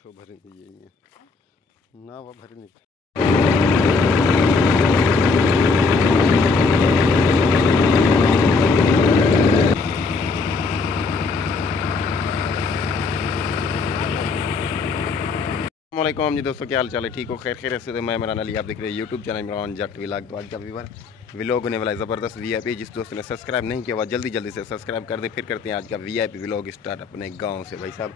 तो भरेंगे यही है ना, वो भरने अस्सलामुअलैकुम जी दोस्तों, क्या हाल चाल है? ठीक हो? खैर खैर से तो मैं इमरान अली, आप देख रहे हैं यूट्यूब चैनल इमरान जट व्लॉग। तो आज का व्लॉग होने वाला है ज़बरदस्त वीआईपी। जिस दोस्त ने सब्सक्राइब नहीं किया हुआ जल्दी जल्दी से सब्सक्राइब कर दे। फिर करते हैं आज का वीआईपी व्लॉग स्टार्ट अपने गांव से। भाई साहब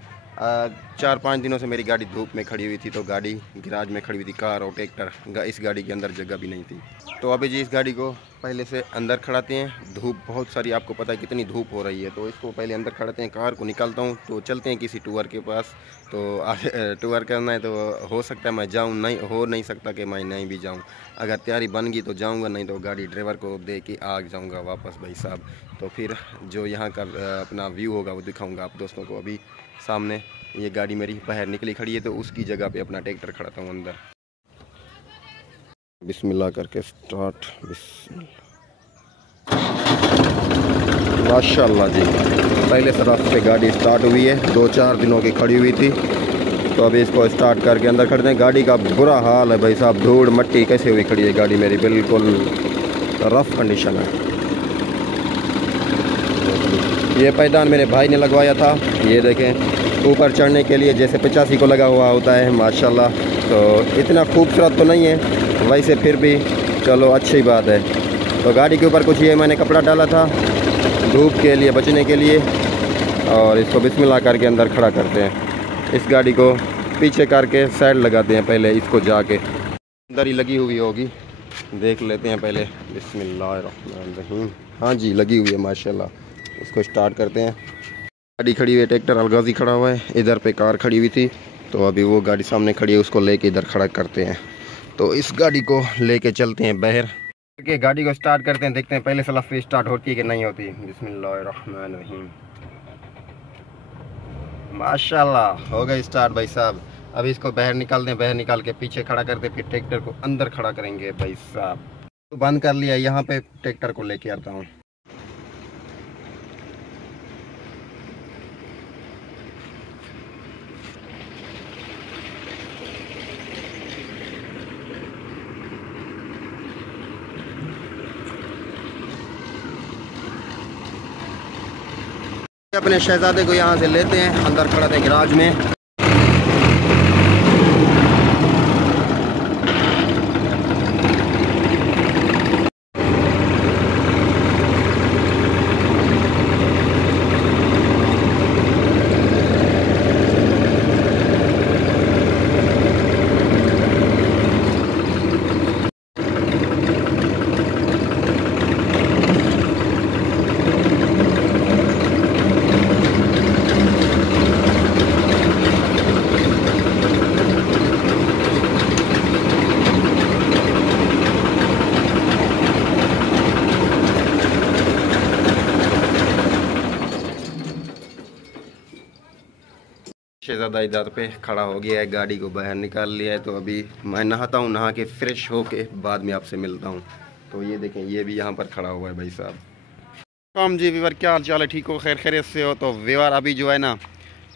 4-5 दिनों से मेरी गाड़ी धूप में खड़ी हुई थी, तो गाड़ी गैराज में खड़ी हुई थी, कार और ट्रैक्टर। इस गाड़ी के अंदर जगह भी नहीं थी, तो अभी जी इस गाड़ी को पहले से अंदर खड़ाते हैं। धूप बहुत सारी, आपको पता है कितनी धूप हो रही है, तो इसको पहले अंदर खड़ाते हैं, कार को निकालता हूँ। तो चलते हैं किसी टूर के पास। तो आज टूर करना है, तो हो सकता है मैं जाऊँ, नहीं हो नहीं सकता कि मैं नहीं भी जाऊँ। अगर तैयारी बन गई तो जाऊँगा, नहीं तो गाड़ी ड्राइवर को दे के आ जाऊँगा वापस भाई साहब। तो फिर जो यहाँ का अपना व्यू होगा वो दिखाऊँगा आप दोस्तों को। अभी सामने ये गाड़ी मेरी बाहर निकली खड़ी है, तो उसकी जगह पे अपना ट्रैक्टर खड़ाता हूँ अंदर। बिस्मिल्लाह करके स्टार्ट। माशाल्लाह जी, पहले से रास्ते गाड़ी स्टार्ट हुई है। 2-4 दिनों की खड़ी हुई थी, तो अभी इसको स्टार्ट करके अंदर खड़े हैं। गाड़ी का बुरा हाल है भाई साहब, धूड़ मट्टी कैसे हुई खड़ी है गाड़ी मेरी, बिल्कुल रफ कंडीशन है। ये पैदान मेरे भाई ने लगवाया था, ये देखें, ऊपर चढ़ने के लिए जैसे 85 को लगा हुआ होता है माशाल्लाह। तो इतना खूबसूरत तो नहीं है वैसे, फिर भी चलो अच्छी बात है। तो गाड़ी के ऊपर कुछ ये मैंने कपड़ा डाला था धूप के लिए बचने के लिए, और इसको बिस्मिल्लाह करके अंदर खड़ा करते हैं। इस गाड़ी को पीछे करके साइड लगाते हैं, पहले इसको जाके अंदर ही लगी हुई होगी, देख लेते हैं पहले। बिस्मिल्लाहिर्रहमानिर्रहीम, हाँ जी लगी हुई है माशाल्लाह। इसको स्टार्ट करते हैं। गाड़ी खड़ी हुई है, ट्रैक्टर अलगाजी खड़ा हुआ है, इधर पे कार खड़ी हुई थी, तो अभी वो गाड़ी सामने खड़ी है, उसको लेके इधर खड़ा करते हैं। तो इस गाड़ी को लेके चलते हैं बाहर के, गाड़ी को स्टार्ट करते हैं, देखते हैं पहले सलाफ पे स्टार्ट होती है कि नहीं होती। बिस्मिल्लाहिर्रहमानिर्रहीम, माशाल्लाह हो गई स्टार्ट भाई साहब। अभी इसको बाहर निकाल दें, बाहर निकाल के पीछे खड़ा करते, फिर ट्रैक्टर को अंदर खड़ा करेंगे भाई साहब। तो बंद कर लिया, यहाँ पे ट्रैक्टर को लेके आता हूँ। अपने शहजादे को यहाँ से लेते हैं, अंदर खड़ा थे गैराज में। शहजादा इधर पे खड़ा हो गया है, गाड़ी को बाहर निकाल लिया है। तो अभी मैं नहाता हूँ, नहा के फ्रेश हो के बाद में आपसे मिलता हूँ। तो ये देखें, ये भी यहाँ पर खड़ा हुआ है भाई साहब। हम जी वीवर, क्या हाल चाल है? ठीक हो? खैर खैरियत से हो? तो वीवर अभी जो है ना,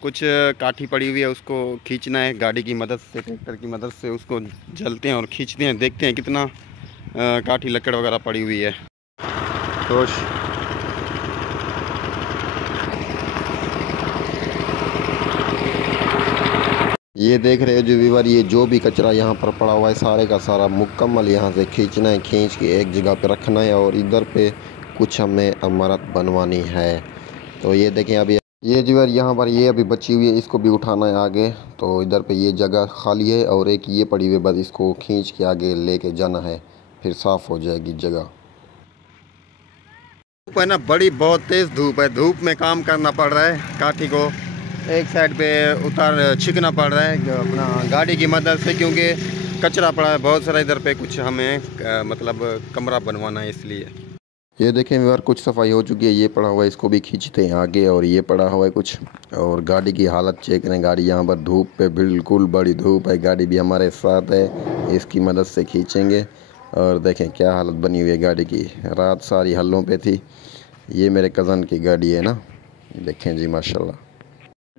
कुछ काठी पड़ी हुई है, उसको खींचना है गाड़ी की मदद से, ट्रैक्टर की मदद से उसको जलते हैं और खींचते हैं, देखते हैं कितना काठी लकड़ वगैरह पड़ी हुई है। तो ये देख रहे हो जो व्यूअर, ये जो भी कचरा यहाँ पर पड़ा हुआ है सारे का सारा मुकम्मल यहाँ से खींचना है, खींच के एक जगह पे रखना है, और इधर पे कुछ हमें इमारत बनवानी है। तो ये देखें, अभी ये व्यूअर यहाँ पर ये अभी बची हुई है, इसको भी उठाना है आगे। तो इधर पे ये जगह खाली है, और एक ये पड़ी हुई है, बस इसको खींच के आगे लेके जाना है, फिर साफ़ हो जाएगी जगह। धूप है ना, बड़ी बहुत तेज़ धूप है, धूप में काम करना पड़ रहा है। काठी को एक साइड पे उतार छिकना पड़ रहा है अपना गाड़ी की मदद से, क्योंकि कचरा पड़ा है बहुत सारा इधर पे। कुछ हमें मतलब कमरा बनवाना है, इसलिए। ये देखें यार, कुछ सफाई हो चुकी है, ये पड़ा हुआ है, इसको भी खींचते हैं आगे। और ये पड़ा हुआ है कुछ, और गाड़ी की हालत चेक करें। गाड़ी यहाँ पर धूप पे, बिल्कुल बड़ी धूप है, गाड़ी भी हमारे साथ है, इसकी मदद से खींचेंगे। और देखें क्या हालत बनी हुई है गाड़ी की, रात सारी हल्लों पे थी। ये मेरे कज़न की गाड़ी है ना, देखें जी माशाल्लाह।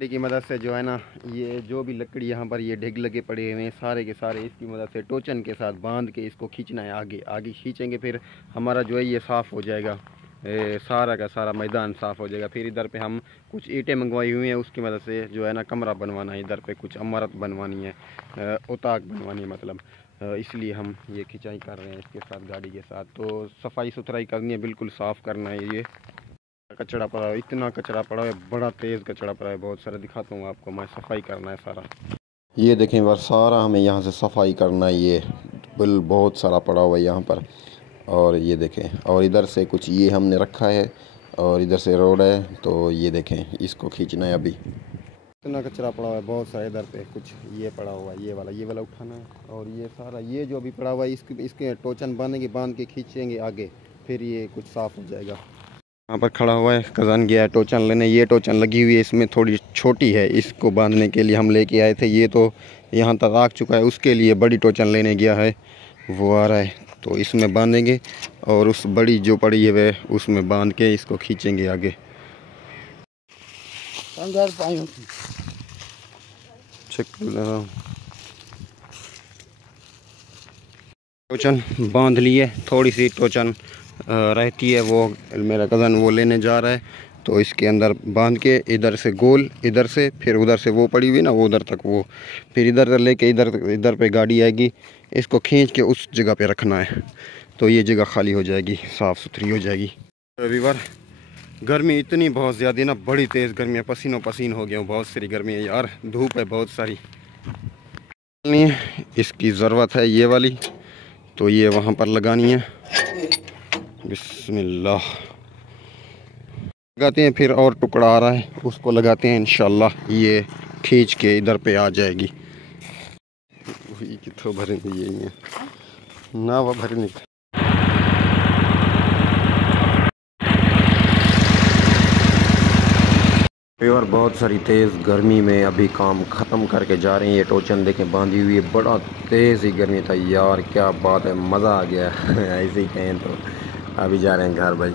की मदद से जो है ना, ये जो भी लकड़ी यहाँ पर ये ढेग लगे पड़े हुए हैं सारे के सारे, इसकी मदद से टोचन के साथ बांध के इसको खींचना है आगे। आगे खींचेंगे फिर हमारा जो है ये साफ़ हो जाएगा, सारा का सारा मैदान साफ़ हो जाएगा। फिर इधर पे हम कुछ ईंटें मंगवाई हुई हैं, उसकी मदद से जो है ना कमरा बनवाना है। इधर पे कुछ इमारत बनवानी है, उताक बनवानी है मतलब, इसलिए हम ये खिंचाई कर रहे हैं इसके साथ, गाड़ी के साथ। तो सफाई सुथराई करनी है, बिल्कुल साफ़ करना है। ये कचरा पड़ा है, इतना कचरा पड़ा है, बड़ा तेज़ कचरा पड़ा है, बहुत सारा दिखाता हूँ आपको मैं। सफाई करना है सारा, ये देखें बार सारा हमें यहाँ से सफाई करना है। ये बिल बहुत सारा पड़ा हुआ है यहाँ पर, और ये देखें, और इधर से कुछ ये हमने रखा है, और इधर से रोड है, तो ये देखें इसको खींचना है। अभी इतना कचरा पड़ा हुआ है बहुत सारा। इधर पे कुछ ये पड़ा हुआ है, ये वाला उठाना है, और ये सारा ये जो अभी पड़ा हुआ है इसके टोचन बांधेंगे, बांध के खींचेंगे आगे, फिर ये कुछ साफ़ हो जाएगा। यहाँ पर खड़ा हुआ है कज़न, गया है टोचन लेने। ये टोचन लगी हुई है, इसमें थोड़ी छोटी है, इसको बांधने के लिए हम लेके आए थे। ये तो यहाँ तक आ चुका है, उसके लिए बड़ी टोचन लेने गया है, वो आ रहा है, तो इसमें बांधेंगे, और उस बड़ी जो पड़ी है वह उसमें बांध के इसको खींचेंगे आगे। टोचन बांध लिए, थोड़ी सी टोचन रहती है, वो मेरा कज़न वो लेने जा रहा है, तो इसके अंदर बांध के इधर से गोल, इधर से फिर उधर से वो पड़ी हुई ना वो उधर तक, वो फिर इधर से लेके इधर पे गाड़ी आएगी, इसको खींच के उस जगह पे रखना है, तो ये जगह खाली हो जाएगी, साफ़ सुथरी हो जाएगी। रविवार गर्मी इतनी बहुत ज़्यादा ना, बड़ी तेज़ गर्मी है, पसीनों पसीन हो गया हूँ, बहुत सारी गर्मी है यार, धूप है बहुत सारी। नहीं इसकी ज़रूरत है ये वाली, तो ये वहाँ पर लगानी है। बिस्मिल्लाह लगाते हैं, फिर और टुकड़ा आ रहा है उसको लगाते हैं, इंशाल्लाह ये खींच के इधर पे आ जाएगी। वही कितों भरेंगे ये है ना, वो भरे नहीं। और बहुत सारी तेज़ गर्मी में अभी काम ख़त्म करके जा रहे हैं। ये टोचन देखें बांधी हुई है, बड़ा तेज़ ही गर्मी था यार, क्या बात है, मज़ा आ गया ऐसे ही कहें तो। अभी जा रहे हैं घर भाई।